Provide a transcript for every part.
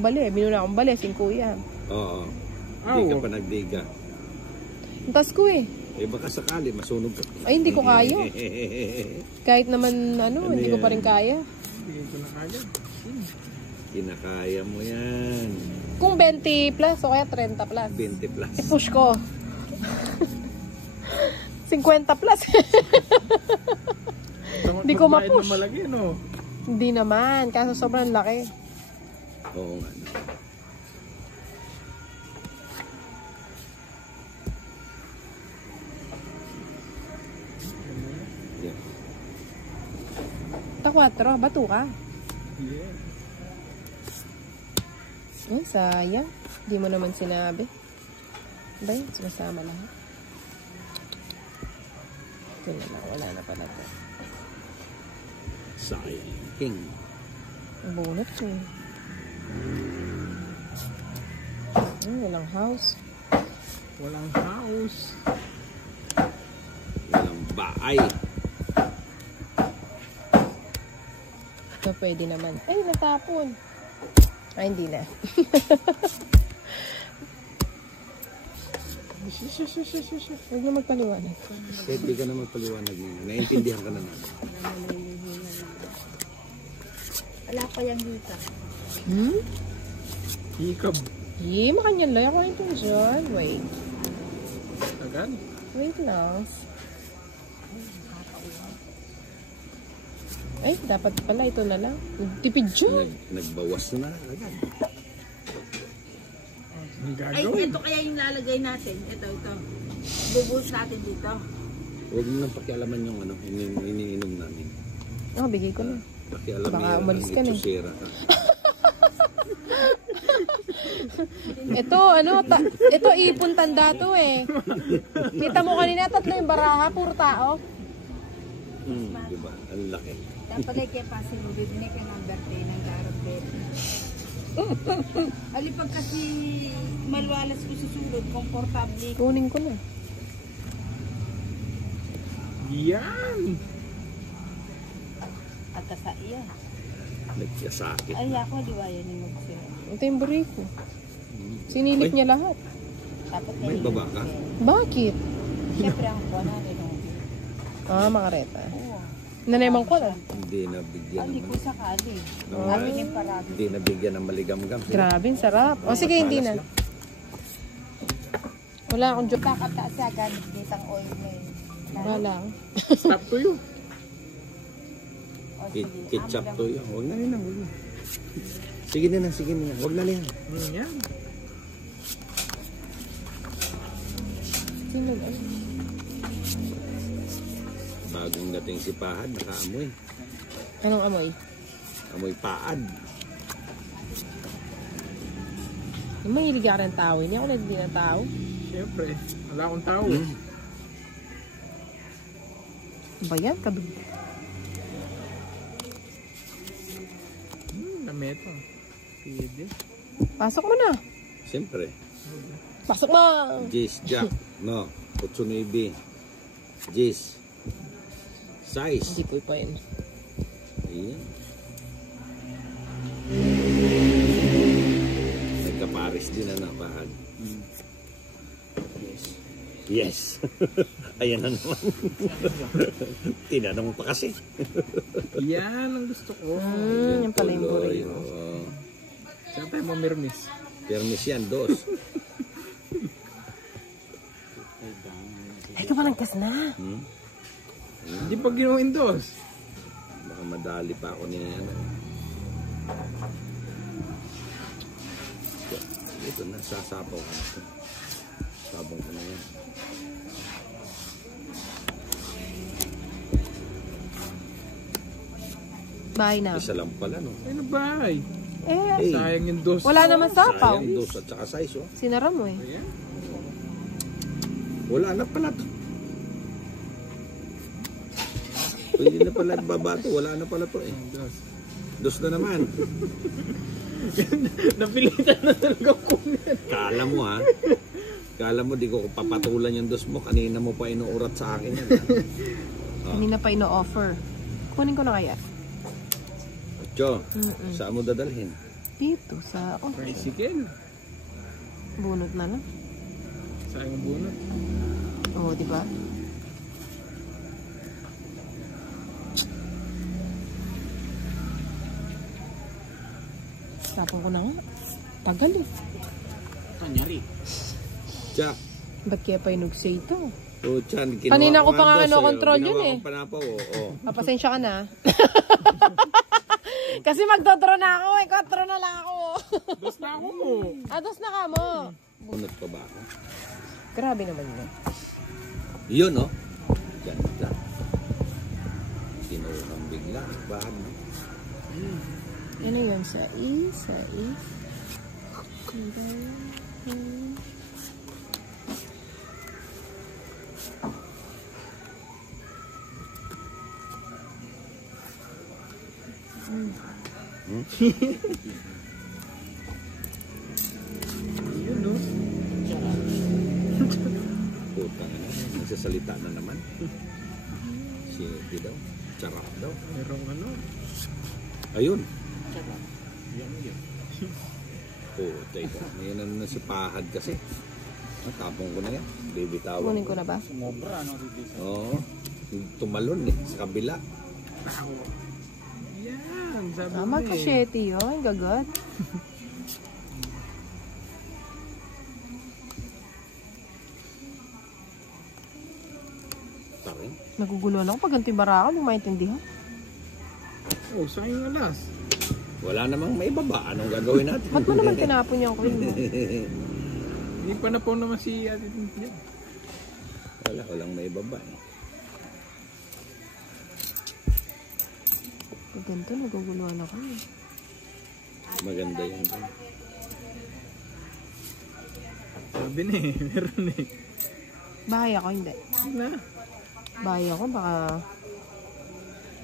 Bali, binuna akong bali, 5 yan. Oo. Hindi ka pa nagdiga. Ang tas ko eh. Eh baka sakali, masunog ka. Ay, hindi ko kaya. Kahit naman, hindi ko pa rin kaya. Hindi ko na kaya. Kinakaya mo yan. Kung 20 plus o kaya 30 plus. 20 plus. I-push ko. 50 plus. Hindi ko ma-push. Malaki, no? Hindi naman, kaso sobrang laki. Oo nga. Yeah. Ta-4, bato ka. Yeah. Ay, sayang. Hindi mo naman sinabi. Ba yun? Sinasama lahat. Ito na lang. Wala na pala ito. Sayang. King. Ang bunot ko. Walang house. Walang house. Walang bahay. Ito pwede naman. Ay, natapon. Ay, hindi na. Huwag na magpaliwanag. Hindi ka na magpaliwanag mo. Naiintindihan ka na namin. Wala pa yung hika. Hikab. Makanyang loy. Ako ito dyan. Wait. Agad? Wait lang. Ay, dapat pala ito na lang. Tipid dyan. Nagbawas na. Agad. Ay, ito kaya yung lalagay natin. Ito. Bubuhos natin dito. Huwag mo nang pakialaman yung iniinom namin. Bigay ko na. Pakialam Baka yan umalis ka na. Ito ipon tanda to eh. Kita mo kanina 3 yung baraha, puro tao. Diba? Ang laki. Dapat ay kaya pa mo, bibigyan ka ng birthday ng garabet. Alipag kasi malwalas ko susunod, komportable. Kunin ko na. Yan! At sa iya. Nagkasakit. Ay, ako liwayan yung magsira. Ito yung burrito. Sinilip niya lahat. Dapat May baba ka? Bakit? Siyempre ang kuha natin. Makareta. Oo. Nanayman ko na. Hindi nabigyan Hindi ko naman. sakali. Amin yung parami. Hindi nabigyan ng maligam-gam. Grabe, sarap. O sige, hindi na. Wala akong joke. Kakata siya gamit ditang oil na yun. Wala. Stop to you. O sige. Ketchup to yun. Huwag na rin na. Sige na. Huwag na rin. Yan. Sino ba? Bagong dating si Pahad, nakaamoy. Anong amoy? Amoy paad. Mahilig ka rin tao. Hindi ako nagiging ng tao. Siyempre. Wala akong tao. Ba yan? Kabig. Nameto. Pwede. Pasok mo na. Siyempre. Pasok mo. Jace, Jack. No. 8-9. Jace. Size. Hindi po pa yun. Ayan. Nagka-Paris din na Pahad. Yes. Ayan na naman. Tinanong pa kasi. Yan ang gusto ko. Yung pala yung burrito. Saan tayo mamirmis? Permis yan, 2. Ay, ka pa nagkas na. Hindi pa ginawain 2. Baka madali pa ako niya. Ito na, sasapaw ka na ito. Sabong ka na yan. Bahay na. Isa lang pala, no? Ay, nabay. Eh, Sayang yung 2. wala naman sapaw. Sayang, 2 at saka size, oh. Sinara mo eh. Ayan. Wala na pala to. Pwede na pala babato. Wala na pala to eh. 2 na naman. Napilitan na talaga kunin. Kala mo ha. Kala mo di ko papatulan yung 2 mo. Kanina mo pa inuurat sa akin yan. Kanina pa ino-offer. Kunin ko na kaya. Cho, saan mo dadalhin? Dito sa... Oh, Tricycle. bunot na lang. Sayang bunot. Oo, di ba? Tapon ko na nga. Tagal eh. Kanyari. Jack. Ba't kaya pa inugsay ito? Oh, Chan, Kanina ko pa nga control yun eh. Panapaw, oh. Papasensya ka na. Kasi magdodro na ako eh. 4 na lang ako. Dos na ako. Dos na ka mo. Bunot pa ba ako? Grabe naman yun. Yun, oh. Ganda. Kinuhang bigla. Bahan, no? Ano yun? Sais. Yun, no? Putang ina. Nagsasalita na naman. Si Eddie daw. Charap daw. Merong ano. Ayun. Puta ito. Ngayon ano na si Pahad kasi. Tapong ko na yan. Bibitawan. Kunin ko na ba? Oo. Tumalon eh. Sa kabila. Yan. Sabi Ah, mo eh. magkasyete yun. Gagot. Tarin. Nagugulo lang ako pag ganito yung baraka. Hindi maintindihan. Oh, sayang alas. Wala namang may baba. Anong gagawin natin? Ba't mo naman tinapon yung queen mo? Hindi pa na po naman si Ate Tintin. Walang may baba eh. Pag ganito, naguguluhan ako eh. Maganda yan. Sabi na eh. Meron eh. Bahay ako, hindi. Na. Bahay ako, baka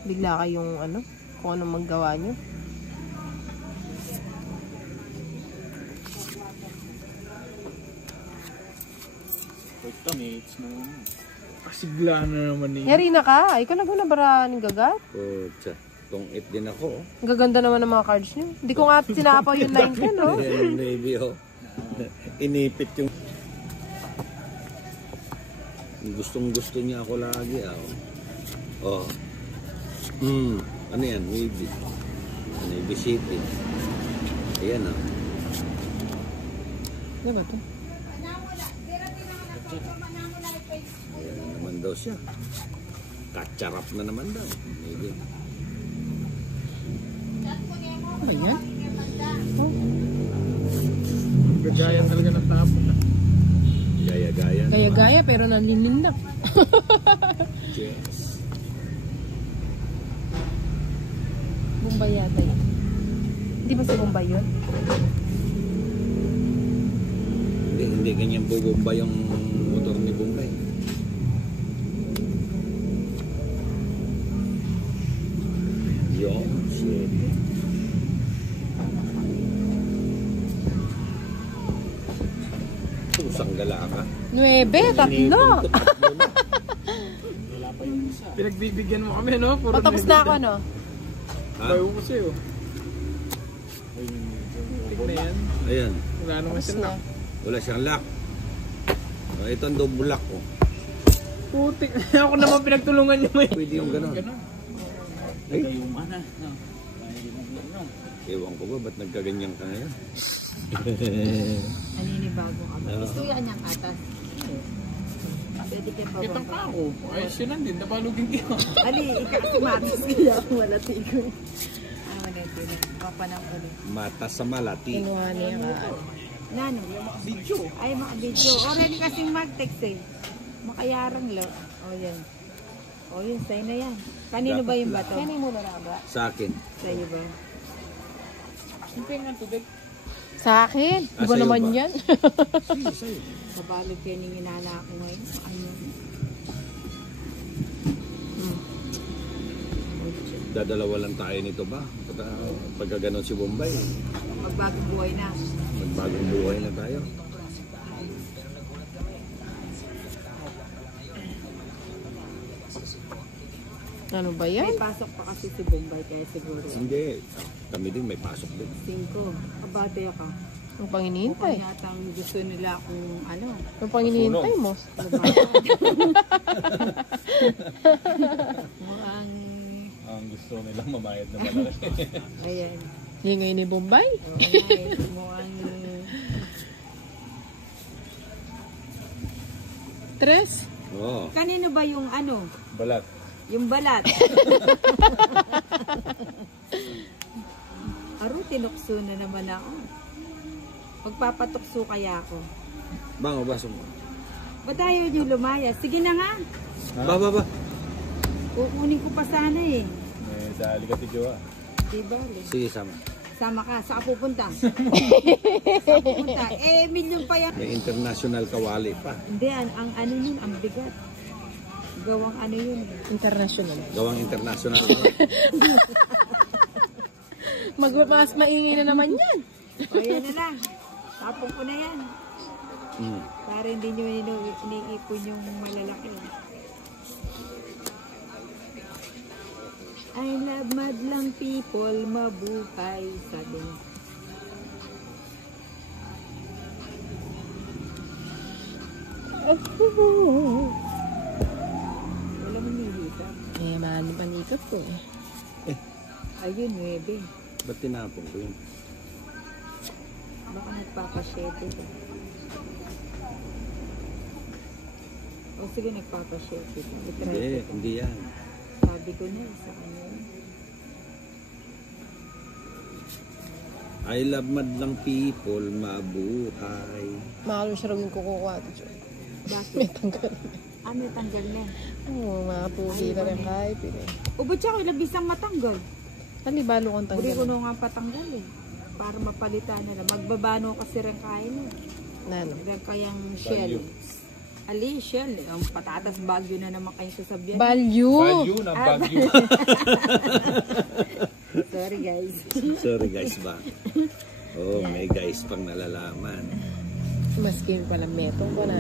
bigla kayong ano, kung anong maggawa nyo. Pasigla na naman eh. Yari na ka, ikaw nagbunabara ng gagat. Pucha. Tong it din ako. Oh. Ang gaganda naman ng mga cards nyo. Hindi ko nga sinapaw yung 9 ka, no? Ayan, baby, oh. Inipit yung... Gustong gusto niya ako lagi, ah. Oh. Ano yan? Wavy. Navy City. Ayan, ah. Ano ba ito? Ayan na naman daw siya. Kacharap na naman daw. Maybe. Ano ba yan? Oh. Gagaya talaga ng tapo. Gaya-gaya. Gaya-gaya pero nanlinindak. Yes. Bombay yata yun. Hindi ba si Bombay yun? Hindi ganyan bubomba yung motor ni Bombay. Yung shit. Pusang gala ka. 9, 3. Pinagbibigyan mo kami, no? Puro Patapos na ako, no? Ha? Bayo ko sa'yo. Tignan yan. Ayan. Wala naman Tapos siya na. na. Wala siyang lock. Oh, ito ang double lock ko. Putik. Ako naman pinagtulungan niyo ngayon. Pwede yung gano'n. Ganun. Ay. Ewan ko ba, ba't nagkaganyan ka ngayon? Naninibago ka ba? Gusto yan niyang atas. Pwede kayo pa Kitang pa ako. Ayos yun lang din. Napalugin kayo. Ali, ikaw sumatis kaya ako wala tigoy. Ah, wala tigoy. Papanang ko rin. Mata sa malati. Kinuha niya ka. Nano? Video. Ay, maka-video. Already kasing mag-text eh. Makayarang lo. O, yan. O, yun. Sa'yo na yan. Kanino ba yung bato? Yan yung muna na ba? Sa akin. Sa'yo ba? Siyempre nga tubig. Sa akin? Ah, Iba sa'yo naman ba? yan. Kabalog kayo ng inana ako ngayon. Ano? Dadalawa lang tayo nito ba? Pagka ganon si Bombay, Magbagong buhay na. magbagong buhay na tayo. Ano ba yan? May pasok pa kasi si Bombay kaya siguro. Hindi. Kami din may pasok din. 5. Abate ka. Ang panginihintay. Mukhang yatang gusto nila kung ano. Ang panginihintay mo. Mukhang... Ang gusto nilang mamayad na malaki. Ayan. Yung ngayon ni Bombay. Oo nga eh. Mukhang... 3. Oo. Kanino ba yung ano? Balat. Yung balat. Aro, tinukso na naman ako. Magpapatukso kaya ako. Bang, baso mo. Ba't ayaw niyo lumaya? Sige na nga. Ba. Kukunin ko pa sana eh. May dali ka tiyo ah. Diba? Sige, sama. Sama ka. Saan ka pupunta? Saan pupunta? Eh, milyon pa yan. May international kawali pa. Hindi, ang ano yun, ang bigat. Gawang ano yun. International. Gawang international. Mas maingay na naman yan. O, yan na lang. Tapong ko na yan. Mm. Para hindi nyo iniipon yung malalaki. I love madlang people, mabuhay sa din. Wala mo nilita. Eh, mahal yung panikot ko eh. Ayun, 9. Ba't tinapon ko yun? Baka nagpapasyete ka. O sige, nagpapasyete ka. Hindi, hindi yan. Sabi ko na sa kanya. I love madlang people, mabuhay. Mahal siya rin kukuha. Bakit? May tanggal. May tanggal na. Oo, mga pugi na rin kahit eh. O ba't siya ilabis ang matanggal? Talibalo kong Buri ko tanggal. nga patanggal eh. Para mapalitan na lang. Magbabano kasi rin kain eh. Nano? Rin kayang shell. Ali, shell. Ang patatas bagyo na naman kayong sasabihan. Value! Value na bagyo. Sorry guys. Sorry guys ba? Oh, may guys pang nalalaman. Maski pala metong ko na.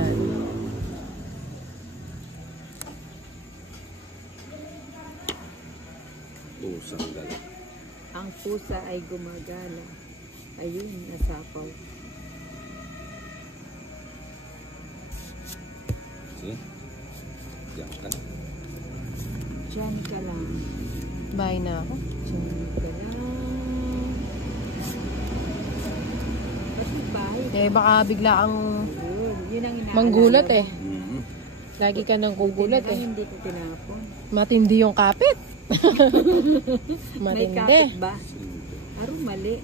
Pusang galit. Ang pusa ay gumagala. Ayun, nasapaw. Sige. Diyan ka. Diyan ka lang. Bye na ako. Diyan ka lang. Kasi bahay. Eh, baka bigla ang Yun ang inaalala. manggulat eh. Mm-hmm. Lagi ka nang kugulat eh. Hindi ko tinapon. Matindi yung kapit. May Matindi. kapit ba? Aro mali.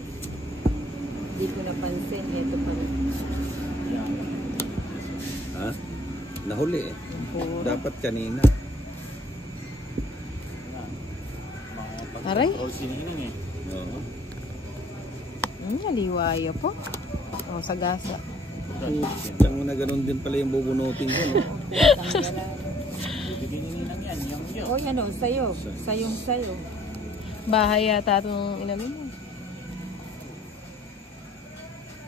Hindi ko napansin. Ito pa rin. Ha? Nahuli eh. Oo. Dapat kanina. Aray. All sininang eh. Oo. Naliwayo po. O, sa gasa. Diyan mo na ganun din pala yung bubunutin ko. No? O yan o, sayo. Sayong sayo. Bahay yata itong inamin mo.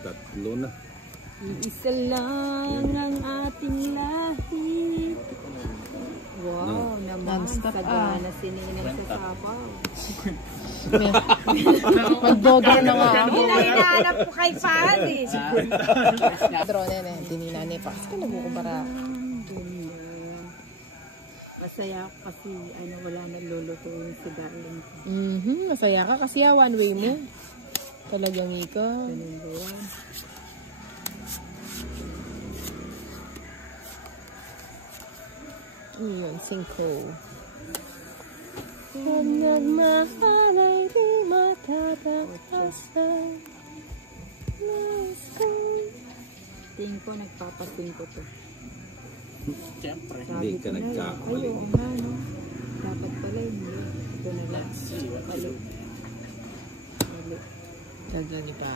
Tatlo na. Iisa lang ang ating lahi. Wow, naman. Non-stop, Sagana sininang sa sapaw. Mag-dogger na nga ako. Yun ang hinahanap ko kay Pali. Drone na. Hindi ni nanay pa. Kasi nagkukumpara ako. Masaya ako kasi wala na lulutuin si darling. Masaya ka kasi one way mo. Talagang ikaw. Ganun ba yan? Yun, 5. Pag nagmahal ay di matatakasan. Tingin ko, nagpapasing ko to. Siyempre. Hindi ka nagkakamali. Ayaw nga, no? Dapat pala hindi. Ito na lang. Mali. Mali. Lagyan niyo pa.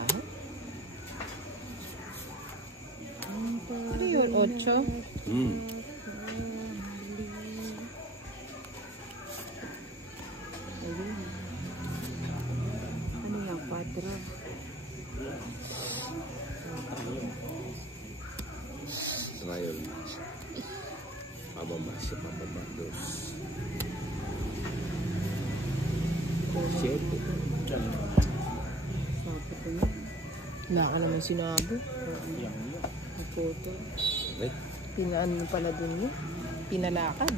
Ano yun? 8? Hmm. Ayun. Ano yan? 4. Trial. Pababa siya, pababa. 2. 7. Wala ka naman sinabi. Photo. Wait. Pinaan mo pala dun niya. Pinalakad.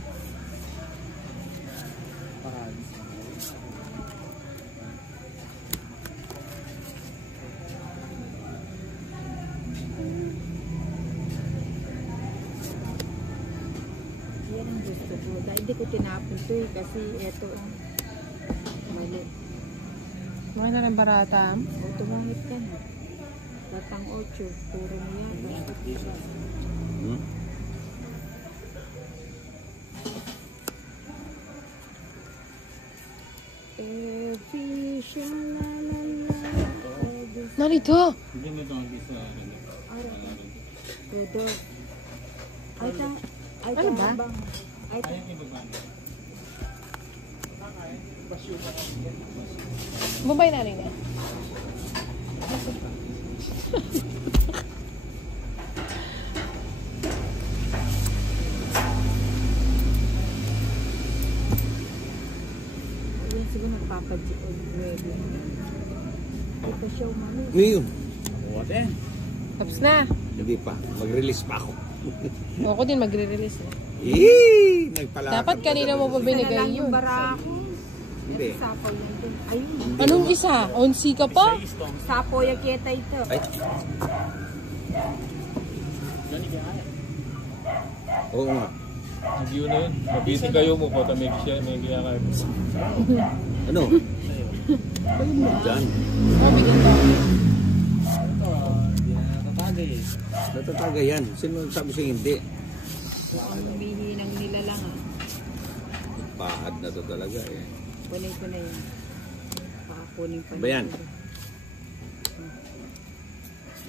Yan ang gusto ko. Dahil hindi ko tinapon to eh. Kasi eto ang mali. Mga na ng barata. O tumangit ka na. Batang 8. Puro niya. Bakit isa? Hmm? Every shalalala. Narito! Todo. Ay, Ano ba? Ay, Mumbai na rin yan. Ayun siguro nagpapadyood. Ito siya umano. Ano yun? Tapos na. Hindi pa. Mag-release pa ako. Ako din magre-release na. Eee! Nagpalakad Dapat kanina mo pa Isa na binigay lang yung yun. barako. Hindi. Sapaw lang din. Ayun. Anong isa? Onsi ka pa? Sapo yung kita ito. Ay. Oo nga. Hindi yun na yun. Mabisi kayo mo po. Tamig siya. May ginakain. Ano? Ayun mo dyan. Oh, bigyan ka. Natatagay yan. Sino sabi sa'yo hindi? Ang humihinang nila lang ah. Pahad na to talaga eh. Kunin ko na yun. Pakakunin pa. Ba yan?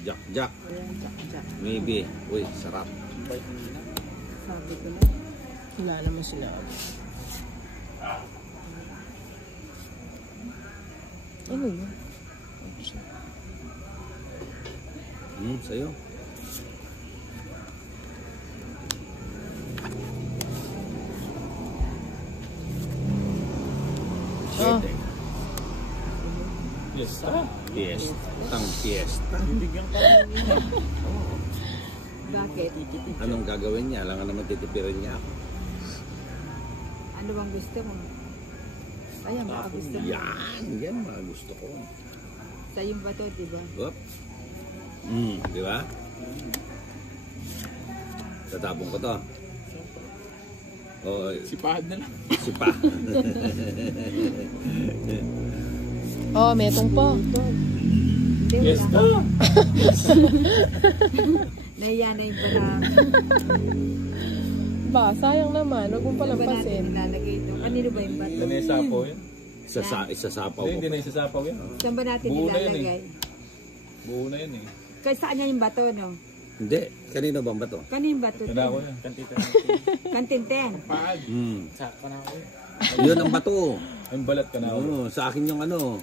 Jack, Jack. Ayan, tsak. Maybe. Uy, sarap. Sabi ko na. Wala naman sinabi. Ano yun? Sa'yo. Oh. Yes. Fiesta. Fiesta. Bakit? Anong gagawin niya? Alam nga naman titipirin niya ako. Ano bang gusto mo? Ayan, baka gusto mo. Yan mga gusto ko. Sa'yo ba to, diba? Whoop. Di ba? Tatapon ko to. O, Sipahan na lang. sipa. Oh, metong po. Hindi, Yes wala. na. Nahiya na yung barako. Ba, sayang naman. Huwag mong Ano ba natin palampasin. nilalagay ito? Kanino ba yung bato? Hindi na isapaw yan. Isasapaw Hindi, ko. hindi na isasapaw yan. Saan ba natin Buo na yun nilalagay? Buo na yan eh. Kaya saan niya yung bato, no? Hindi. Kanino bang bato? Kanino yung bato? Tanda ko yan. Kantinten. Yun ang bato. Ang balat ka na ako. Sa akin yung ano.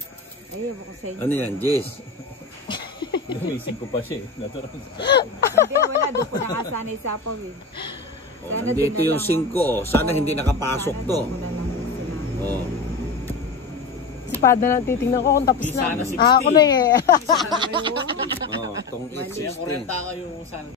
Ayun, ako sa inyo. Ano yan, Jess? Lumising ko pa siya eh. Natural sa Hindi, wala. Doon ko nakasanay sa apo eh. Sana Nandito doon na yung lang. 5. Sana hindi nakapasok to. Sana doon ko na lang sinabi. Oh. Espada na titingnan ko kung tapos na. Ako na eh. Oh, tong 860.